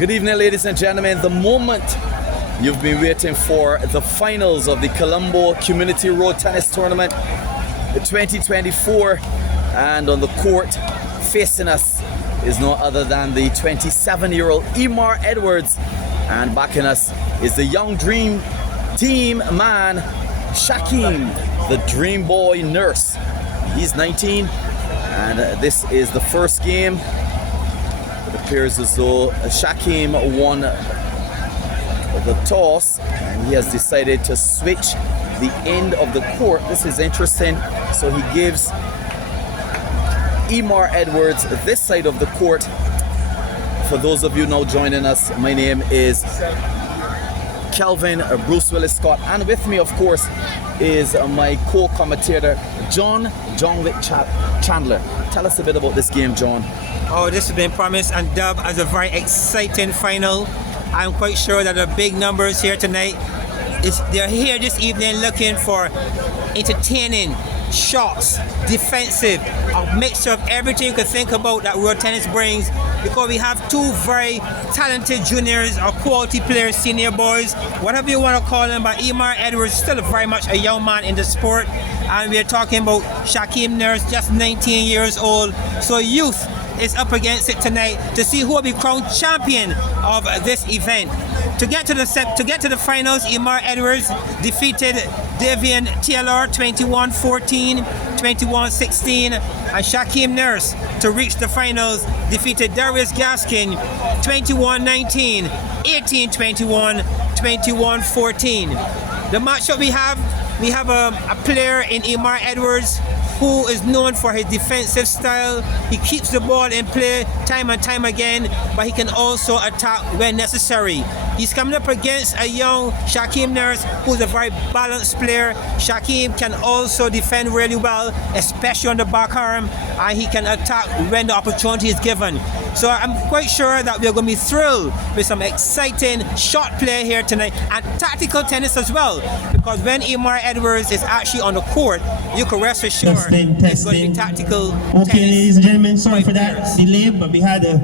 Good evening, ladies and gentlemen. The moment you've been waiting for, the finals of the Kilombo Community Road Tennis Tournament 2024. And on the court, facing us is no other than the 27-year-old Emar Edwards. And backing us is the young dream team man, Shakeem, the dream boy nurse. He's 19, and this is the first game. It appears as though Shakeem won the toss, and he has decided to switch the end of the court. This is interesting. So he gives Emar Edwards this side of the court. For those of you now joining us, my name is Kelvin Bruce Willis Scott, and with me, of course, is my co-commentator John Wick Chandler. Tell us a bit about this game, John. Oh, this has been promised and dubbed as a very exciting final. I'm quite sure that the big numbers here tonight they're here this evening looking for entertaining shots, defensive, a mixture of everything you can think about that road tennis brings, because we have two very talented juniors or quality players, senior boys, whatever you want to call them. But Emar Edwards still very much a young man in the sport, and we're talking about Shakeem Nurse, just 19 years old. So youth is up against it tonight to see who will be crowned champion of this event. To get to the finals, Emar Edwards defeated Davian Taylor 21-14, 21-16, and Shakeem Nurse to reach the finals defeated Darius Gaskin 21-19, 18-21, 21-14. The matchup we have a player in Emar Edwards who is known for his defensive style. He keeps the ball in play time and time again, but he can also attack when necessary. He's coming up against a young Shakeem Nurse, who's a very balanced player. Shakeem can also defend really well, especially on the back arm, and he can attack when the opportunity is given. So I'm quite sure that we're going to be thrilled with some exciting shot play here tonight, and tactical tennis as well, because when Emar Edwards is actually on the court, you can rest assured it's going to be tactical tennis. Okay, ladies and gentlemen, sorry for that delay, but we had a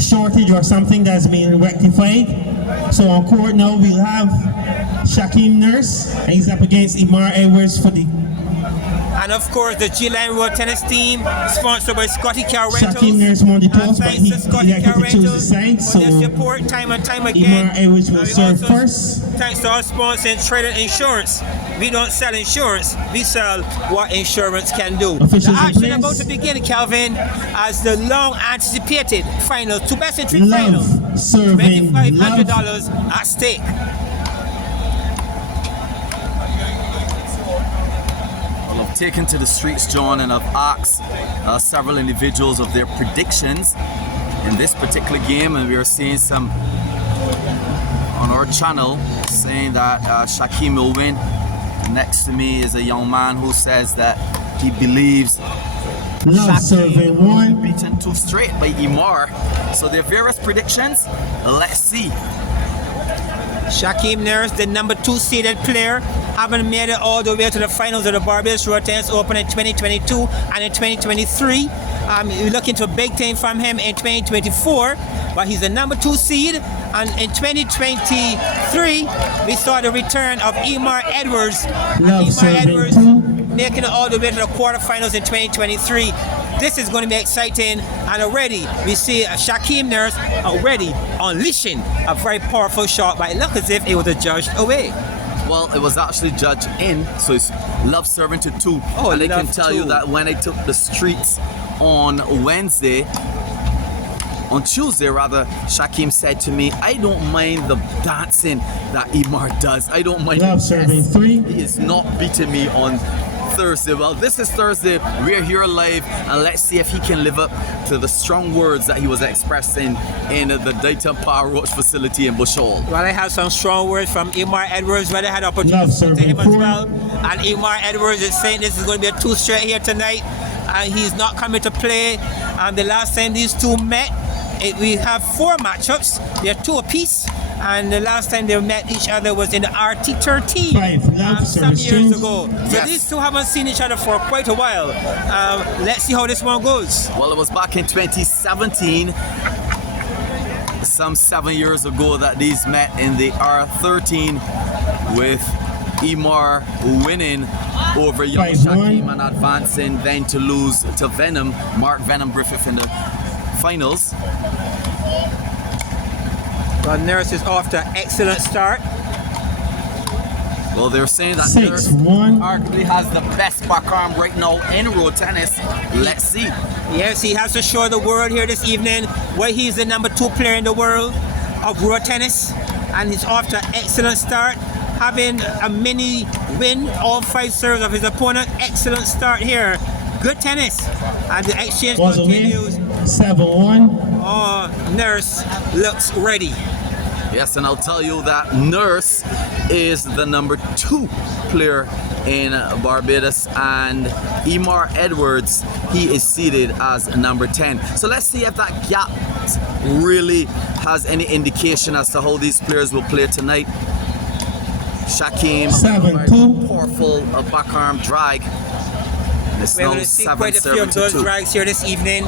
shortage or something that's been rectified. So on court now we'll have Shakeem Nurse, and he's up against Emar Edwards for the... And of course, the G-Line Road Tennis team, sponsored by Scotty Car Rentals. Shakeem Nurse won the toss, but he elected to choose the side, so their support time and time again. Emar Edwards will serve first. Thanks to our sponsor, Traded Insurance. We don't sell insurance, we sell what insurance can do. The action about to begin, Calvin, as the long-anticipated final, two best-in-three finals. $2,500 at stake. I've taken to the streets, John, and I've asked several individuals of their predictions in this particular game, and we are seeing some on our channel saying that Shakeem will win. Next to me is a young man who says that he believes Shakeem will be beaten 2 straight by Emar. So there are various predictions. Let's see. Shakeem Nurse, the number 2 seeded player, having made it all the way to the finals of the Barbados Road Tennis Open in 2022 and in 2023. We're looking to a big thing from him in 2024, but he's the number 2 seed. And in 2023, we saw the return of Emar Edwards. Emar Edwards making it all the way to the quarterfinals in 2023. This is going to be exciting, and already we see Shakeem Nurse already unleashing a very powerful shot, but it looked as if it was adjudged away. Well, it was actually judged in, so it's love serving to 2. Oh, and I can tell you that when I took the streets on Tuesday, Shakeem said to me, I don't mind the dancing that Emar does. I don't mind. Love serving 3. He is not beating me on Thursday. Well, this is Thursday. We're here live, and let's see if he can live up to the strong words that he was expressing in the Dayton Power Roach facility in Bush Hall. Well, I have some strong words from Emar Edwards, where I had opportunity to him as well. And Emar Edwards is saying this is going to be a 2 straight here tonight, and he's not coming to play. And the last time these two met, we have 4 matchups. They're 2 apiece. And the last time they met each other was in the RT13 some years ago. So these two haven't seen each other for quite a while. Let's see how this one goes. Well, it was back in 2017 some 7 years ago that these met in the R13 with Emar winning over young 5-1. Shakeem and advancing, then to lose to Mark Venom Griffith in the finals. Well, Nurse is off to an excellent start. Well, they're saying that 6-1. Nurse arguably has the best backarm right now in road tennis. Let's see. Yes, he has to show the world here this evening why he's the #2 player in the world of road tennis. And he's off to an excellent start, having a mini win all 5 serves of his opponent. Excellent start here. Good tennis. And the exchange Was continues. 7-1. Oh, Nurse looks ready. Yes, and I'll tell you that Nurse is the #2 player in Barbados, and Emar Edwards, he is seated as #10. So let's see if that gap really has any indication as to how these players will play tonight. Shakeem, 7-2. very powerful backarm drag. And it's We're now going to see quite a few 7-7 of to those 2. drags here this evening.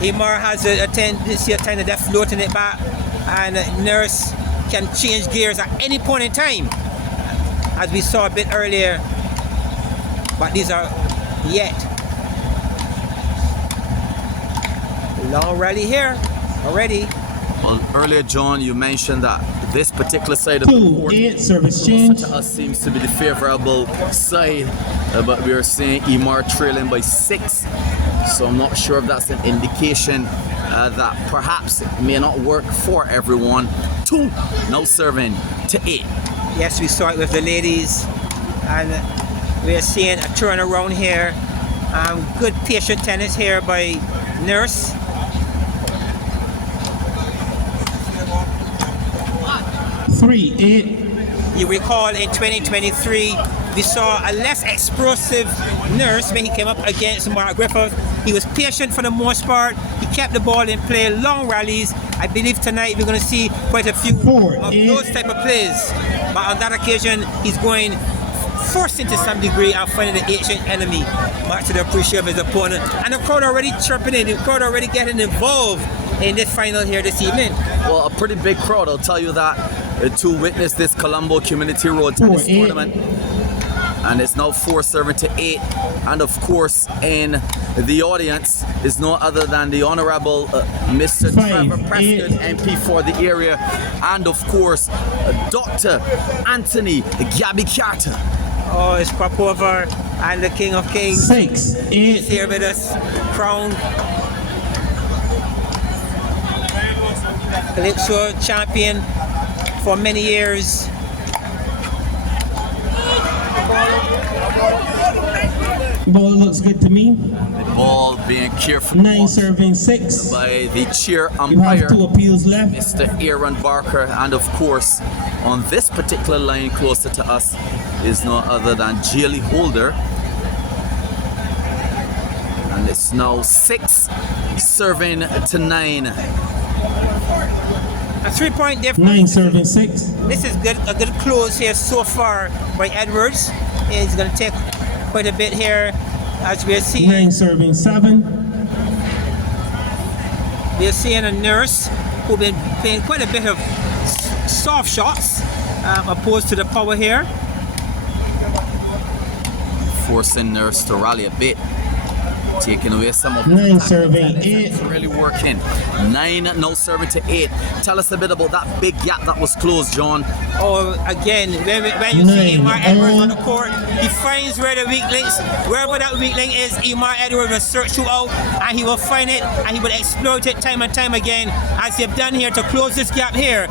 Emar has a tendency of kind of that floating it back, and Nurse can change gears at any point in time, as we saw a bit earlier. But these are yet. Long rally here already. Well, earlier, John, you mentioned that this particular side of the court 2-8 service closer change. to us seems to be the favorable side, but we are seeing Emar trailing by 6. So I'm not sure if that's an indication that perhaps it may not work for everyone. 2 now serving to 8. Yes, we saw it with the ladies, and we are seeing a turnaround here. Good patient tennis here by Nurse. 3-8. You recall in 2023, we saw a less explosive Nurse when he came up against Mark Griffith. He was patient for the most part. He kept the ball in play, long rallies. I believe tonight we're going to see quite a few of those type of plays. But on that occasion, he's going forced into some degree and finding the ancient enemy, much to the appreciation of his opponent. And the crowd already chirping in, the crowd already getting involved in this final here this evening. Well, a pretty big crowd, I'll tell you that, to witness this Kilombo Community Road Tennis Tournament. And it's now 4 serving to 8. And of course, in the audience is no other than the Honorable Mr. Trevor Prescott, MP for the area, and of course, Dr. Anthony Gabby Carter. Oh, it's Popova and the King of Kings. 6-8. He's here with us, crowned Calypso champion for many years. Ball looks good to me. Ball being carefully 9 serving 6. by the chair You have umpire, 2 appeals left. Mr. Aaron Barker, and of course, on this particular line closer to us is no other than Jaylee Holder. And it's now 6 serving to 9. A 3-point difference. 9 serving 6. This is good, a good close here so far by Edwards. He's going to take quite a bit here, as we are seeing. 9 serving 7. We are seeing a Nurse who's been playing quite a bit of soft shots, opposed to the power here. Forcing Nurse to rally a bit, taking away some of the 9 attack. serving It's 8. really working. 9 now serving to 8. Tell us a bit about that big gap that was closed, John. Oh, again, when you see Emar Edwards on the court, he finds where the weak links, wherever that weak link is, Emar Edwards will search you out, and he will find it, and he will exploit it time and time again, as they've done here to close this gap here.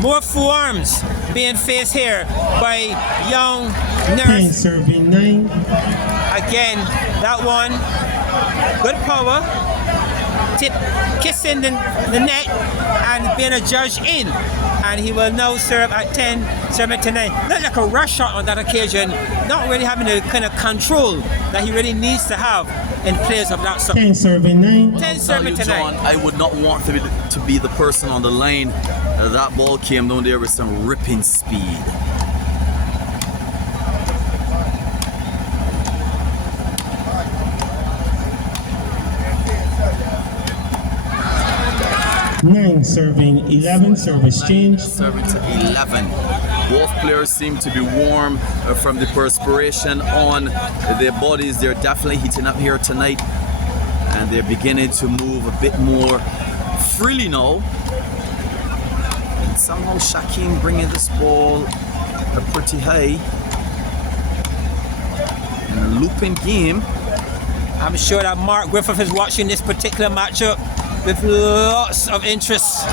More forearms being faced here by young 10 Nurse. serving 9. Again, that one, good power, tip, kissing the net, and being a judge in. And he will now serve at 10, serving to 9. Not like a rush shot on that occasion, not really having the kind of control that he really needs to have in players of that sort. 10 serving 9. 10 Tell serving you, to John, 9. I would not want to be the person on the line. That ball came down there with some ripping speed. 9 serving 11, service change. Serving to 11. Both players seem to be warm from the perspiration on their bodies. They're definitely heating up here tonight, and they're beginning to move a bit more freely now. And somehow Shakeem bringing this ball pretty high in a looping game. I'm sure that Mark Griffith is watching this particular matchup with lots of interest.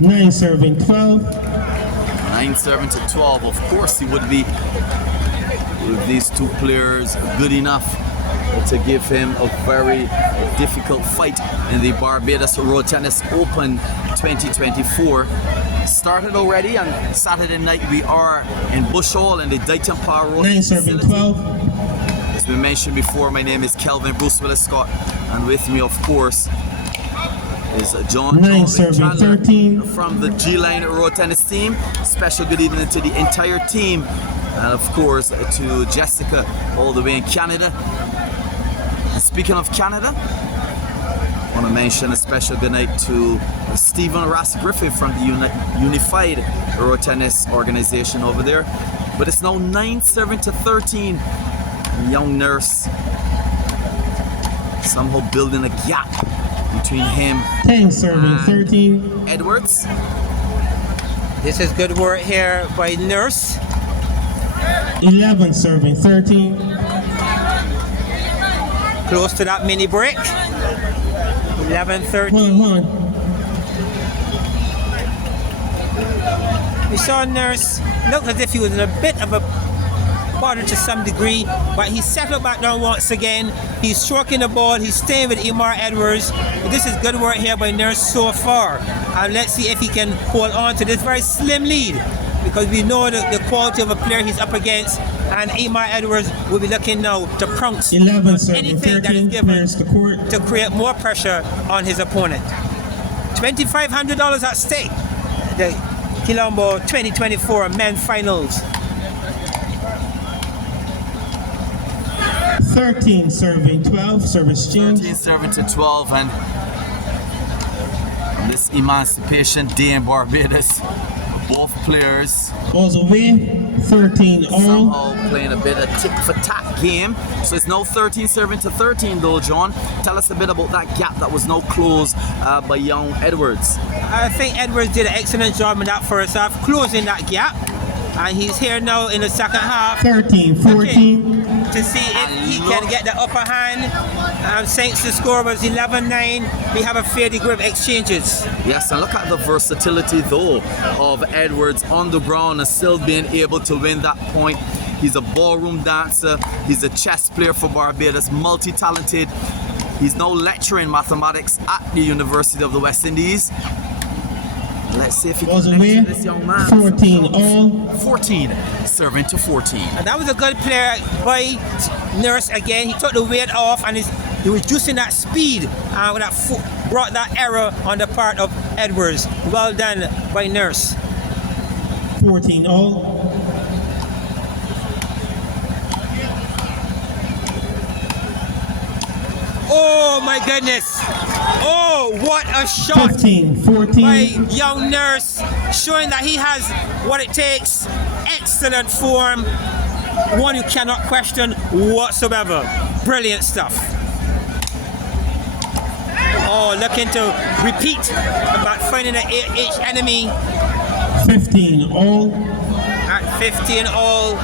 9 serving 12. 9 serving to 12. Of course he would be, with these two players good enough to give him a very difficult fight in the Barbados Road Tennis Open 2024. Started already on Saturday night. We are in Bush Hall in the Dighton Power Road 9 serving facility. 12. As we mentioned before, my name is Kelvin Bruce Willis Scott, and with me, of course, is John 9 serving 13. from the G-Line Road Tennis team. Special good evening to the entire team, and of course to Jessica all the way in Canada. And speaking of Canada, I want to mention a special good night to Stephen Ross Griffith from the Unified Road Tennis organization over there. But it's now 9 serving to 13. Young Nurse somehow building a gap between him 10 serving 13. Edwards. This is good work here by Nurse. 11 serving 13. Close to that mini break. 11-13. Hold on. We saw Nurse look as if he was in a bit of a bother to some degree, but he settled back down once again. He's stroking the ball. He's staying with Emar Edwards. This is good work here by Nurse so far. And let's see if he can hold on to this very slim lead, because we know the quality of a player he's up against, and Emar Edwards will be looking now to pounce 11 serving anything that is 13. given Clears the court. to create more pressure on his opponent. $2,500 at stake. The Kilombo 2024 men's finals. 13 serving 12, service change. 13 serving to 12, and on this Emancipation Day in Barbados, both players Balls away, 13 all. somehow playing a bit of tit-for-tat game. So it's now 13 serving to 13 though, John. Tell us a bit about that gap that was now closed by young Edwards. I think Edwards did an excellent job in that first half, closing that gap. And he's here now in the second half 13 14. to see if he can get the upper hand. Since the score was 11-9, we have a fair degree of exchanges. Yes, and look at the versatility though of Edwards on the ground and still being able to win that point. He's a ballroom dancer, he's a chess player for Barbados, multi-talented. He's now lecturing mathematics at the University of the West Indies. Let's see if he Balls can away, lecture this young man. 14 all. 14 serving to 14. And that was a good player by Nurse again. He took the weight off and he was reducing that speed, when that brought that error on the part of Edwards. Well done by Nurse. 14 all. Oh my goodness. Oh, what a shot 15 by 14. young Nurse, showing that he has what it takes. Excellent form, one you cannot question whatsoever. Brilliant stuff. Oh, looking to repeat about finding an each enemy 15 all. at 15 all.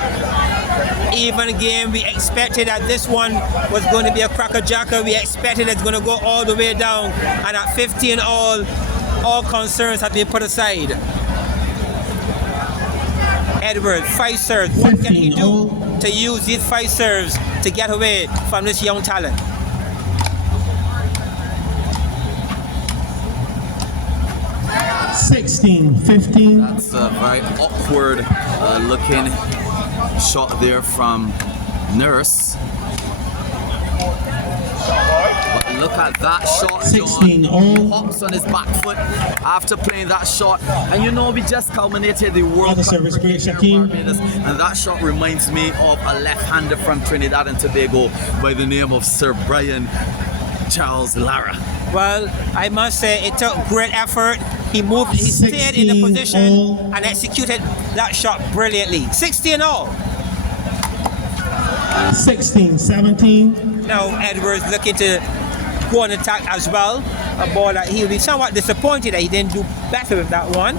Even game. We expected that this one was going to be a cracker-jacker. We expected it's going to go all the way down, and at 15 all concerns have been put aside. Edward, 5 serves. What can he do to use these 5 serves to get away from this young talent? (16-15). That's a very awkward looking shot there from Nurse. But look at that shot, 16 John. all. He hops on his back foot after playing that shot. And you know, we just culminated the World Other Cup service break, here in Shakeem. Barbados. And that shot reminds me of a left-hander from Trinidad and Tobago by the name of Sir Brian Charles Lara. Well, I must say it took great effort. He moved, he stayed in the 16 position all. and executed that shot brilliantly. 16 all. 16, 17. Now Edwards looking to go on attack as well. A ball that he'll be somewhat disappointed that he didn't do better with that one.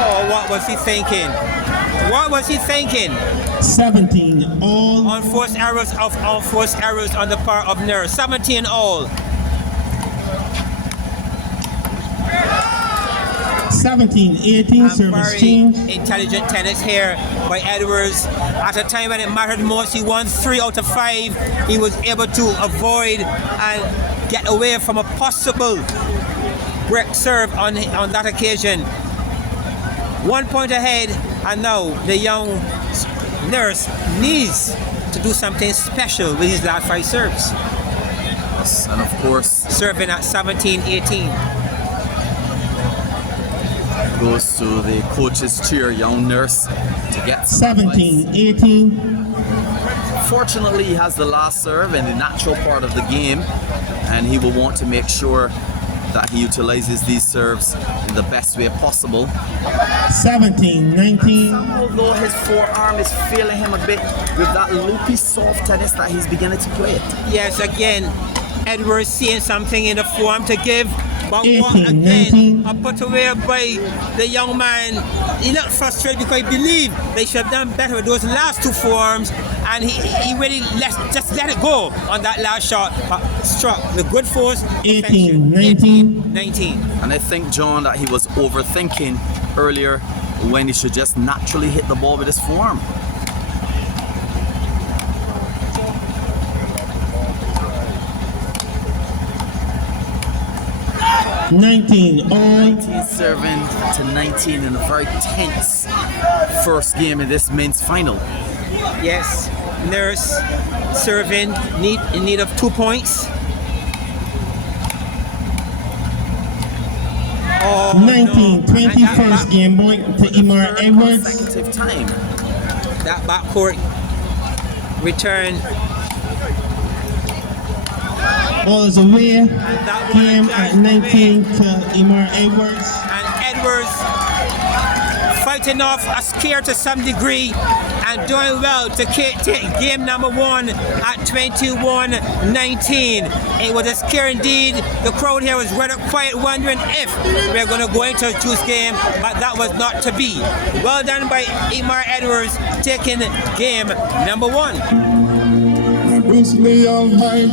Oh, what was he thinking? What was he thinking? 17 all. Unforced errors on the part of Nurse. 17 all. 17, 18, And service very change. intelligent tennis here by Edwards. At a time when it mattered most, he won 3 out of 5. He was able to avoid and get away from a possible break serve on that occasion. 1 point ahead, and now the young Nurse needs to do something special with his last 5 serves. And of course, Serving at 17-18. goes to the coach's chair, young Nurse, to get some 17, advice. 18. Fortunately, he has the last serve in the natural part of the game, and he will want to make sure that he utilizes these serves in the best way possible. 17, 19. Although his forearm is failing him a bit with that loopy soft tennis that he's beginning to play it. Yes, again, Edwards seeing something in the form to give, but 18, what again, 19. a put away by the young man. He looked frustrated because he believed they should have done better with those last 2 forms, and he really just let it go on that last shot, but struck with good force. 18, 19. 19. And I think, John, that he was overthinking earlier when he should just naturally hit the ball with his forearm. 19 all. 19 serving to 19 in a very tense first game in this men's final. Yes, Nurse serving in need of 2 points. Oh, 19, no. 21st game point to Emar Third Edwards. consecutive time. That backcourt return. All is away. That one Game just at 19 to Emar Edwards. And Edwards fighting off a scare to some degree and doing well to take game number 1 at 21-19. It was a scare indeed. The crowd here was rather quiet, wondering if we're going to go into a juice game, but that was not to be. Well done by Emar Edwards taking game number 1. Bruce Lee of high